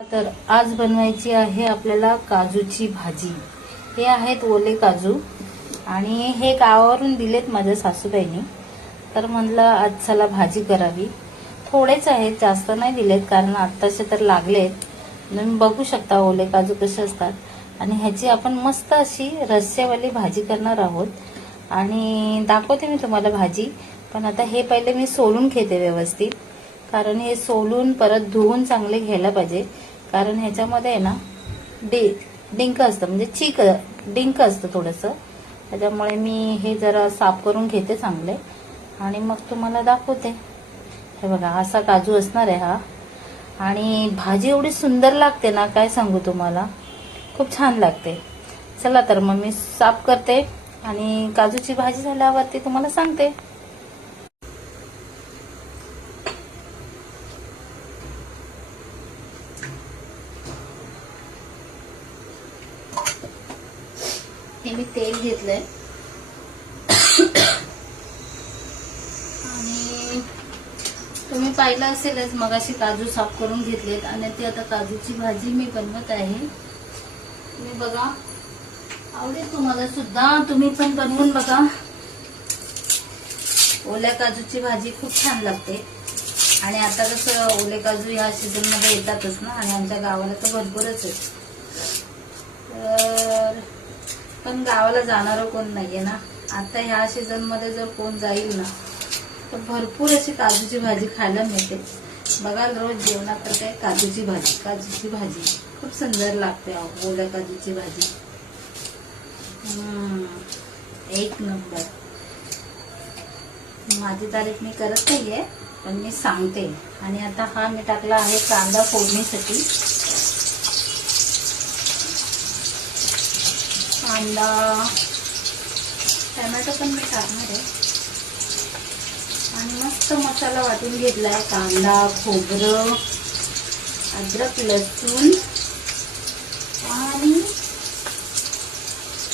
तर आज बनवायची आहे आपल्याला काजूची भाजी। हे आहेत ओले काजू आणि हे गावावरून दिलेत माझ्या सासूबाईंनी। तर म्हणलं आज चला भाजी करावी। थोडेच आहेत, जास्त नाही दिलेत कारण आत्ताचे तर लागलेत। तुम्ही बघू शकता ओले काजू कसे असतात। आणि ह्याची आपण मस्त अशी रस्स्यावाली भाजी करणार आहोत आणि दाखवते मी तुम्हाला भाजी। पण आता हे पहिले मी सोलून घेते व्यवस्थित, कारण हे सोलून परत धुवून चांगले घ्यायला पाहिजे। कारण ह्याच्यामध्ये आहे ना डिंक असतं, म्हणजे चीक डिंक असतं थोडंसं। त्याच्यामुळे मी हे जरा साफ करून घेते चांगले आणि मग तुम्हाला दाखवते। हे बघा असा काजू असणार आहे हा। आणि भाजी एवढी सुंदर लागते ना, काय सांगू तुम्हाला, खूप छान लागते। चला तर मग मी साफ करते आणि काजूची भाजी झाल्यावरती तुम्हाला सांगते। हे मी तेल घेतलंय आणि तुम्ही पाहिलं असेलच मगाशी काजू साफ करून घेतलेत आणि ती आता काजूची भाजी मी बनवत आहे। तुम्ही बघा, आवडेल तुम्हाला सुद्धा, तुम्ही पण बनवून बघा। ओल्या काजूची भाजी खूप छान लागते। आणि आता कसं ओले काजू ह्या सीझन मध्ये येतातच ना, आणि आमच्या गावाला तर भरपूरच आहेत। तर पण गावाला जाणार कोण नाहीये ना, आता ह्या सीझन मध्ये जर कोण जाईल ना तर भरपूर अशी काजूची भाजी खायला मिळते। बघा रोज जेवणात तर काय काजूची भाजी खूप सुंदर लागते। ओल्या काजूची भाजी एक नंबर। माझी तारीफ मी करत नाहीये, पण मी सांगते। आणि आता हा मी टाकला आहे कांदा फोडणीसाठी। कांदा, टोमॅटो पण मी टाकणार आहे आणि मस्त मसाला वाटून घेतलाय। कांदा, खोबरं, अद्रक, लसूण आणि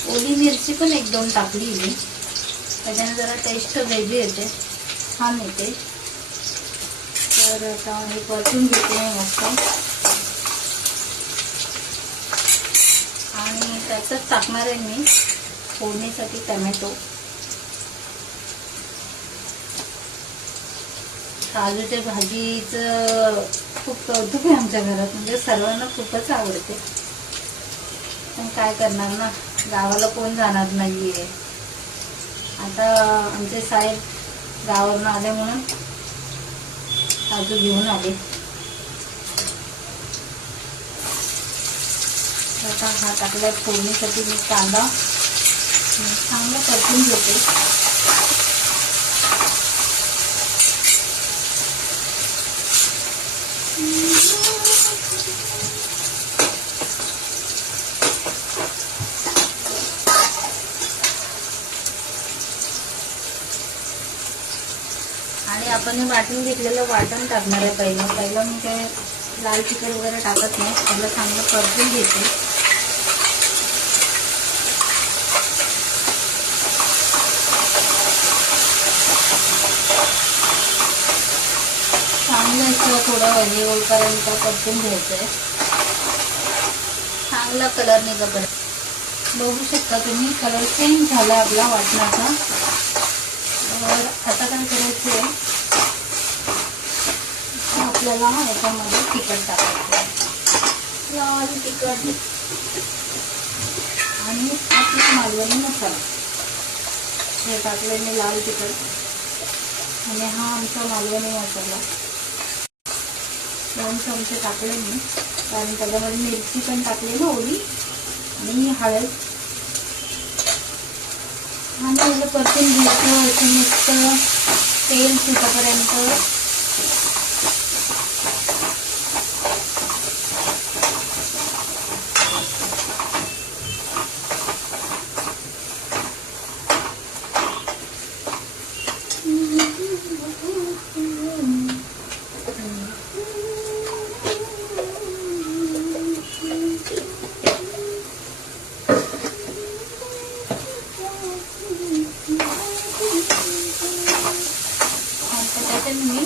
ओली मिरची पण एक दोन टाकली मी, त्याच्याने जरा टेस्ट वेगळी येते, छान येते। तर आता हे परतून घेते मस्त आणि त्यातच टाकणार आहे मी फोडणीसाठी टोमॅटो। काजूच्या भाजीचं खूप कौतुक आहे आमच्या घरात, म्हणजे सर्वांना खूपच आवडते। पण काय करणार ना, गावाला कोण जाणार नाहीये। आता आमचे साहेब गावावरून आले म्हणून काजू घेऊन आले। आता हा टाकलाय फोडणीसाठी मी कांदा, चांगलं परतून घेते। आणि आपण हे वाटून घेतलेलं वाटण टाकणार आहे पहिलं मी काय लाल तिखट वगैरे टाकत नाही, पहिलं चांगलं परतून घेते। चांगलं थोडं हे होईपर्यंत परतून घ्यायचंय, चांगला कलर निघेपर्यंत। बघू शकता तुम्ही कलर चेंज झाला आपला वाटणाचा। तर आता काय करायचंय, आपल्याला याच्यामध्ये तिखट टाकायचं, लाल तिखट आणि आपला मालवणी मसाला। हे टाकले मी लाल तिखट आणि हा आमचा मालवणी मसाला 2 चमचे टाकले मी, कारण त्याच्यामध्ये मिरची पण टाकली ना ओली, आणि हळद। आणि त्याला परतून घ्यायचं असं मस्त तेल सुटेपर्यंत। मी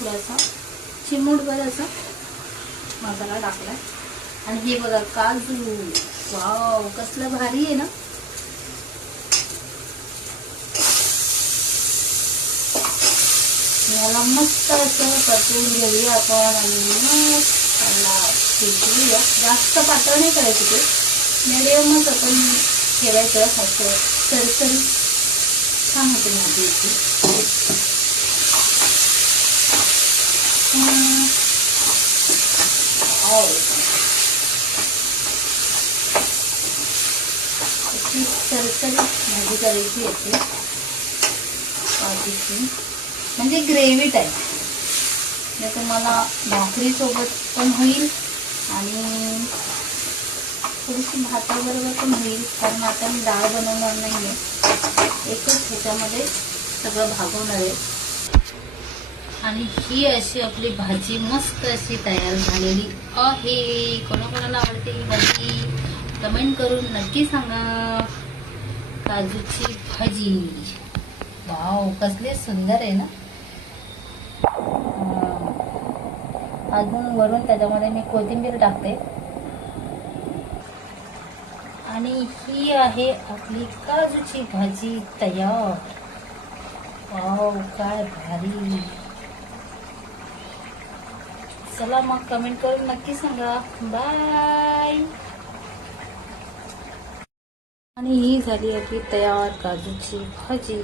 थोडासा चिमूटभर असा मसाला टाकलाय. आणि हे बघा काजू, वाव कसलं भारी आहे ना. याला मस्त असं परतवून घेऊया आपण आणि मग त्याला शिजवूया. जास्त पातळ नाही करायचं ते, मिडियमच आपण ठेवायचं. असं सरसरी छान होते भाजी याची. सरसरी भाजी करायची याची काजूची, म्हणजे ग्रेव्ही टाईप. म्हणजे तुम्हाला भाकरी सोबत पण होईल आणि थोडीशी भाताबरोबर पण होईल, कारण आता मी डाळ बनवणार नाहीये, एकच ह्याच्यामध्ये सगळं भागवणार आहे. आणि ही अशी आपली भाजी मस्त अशी तयार झालेली आहे. कोणाकोणाला आवडते ही भाजी कमेंट करून नक्की सांगा. काजूची भाजी, वाव कसले सुंदर आहे ना. अजून वरून त्याच्यामध्ये मी कोथिंबीर टाकते. आणि ही आहे आपली काजूची भाजी तयार. वाव काय भारी. चला मग कमेंट करून नक्की सांगा. बाय. आणि ही झाली आपली तयार काजूची भाजी.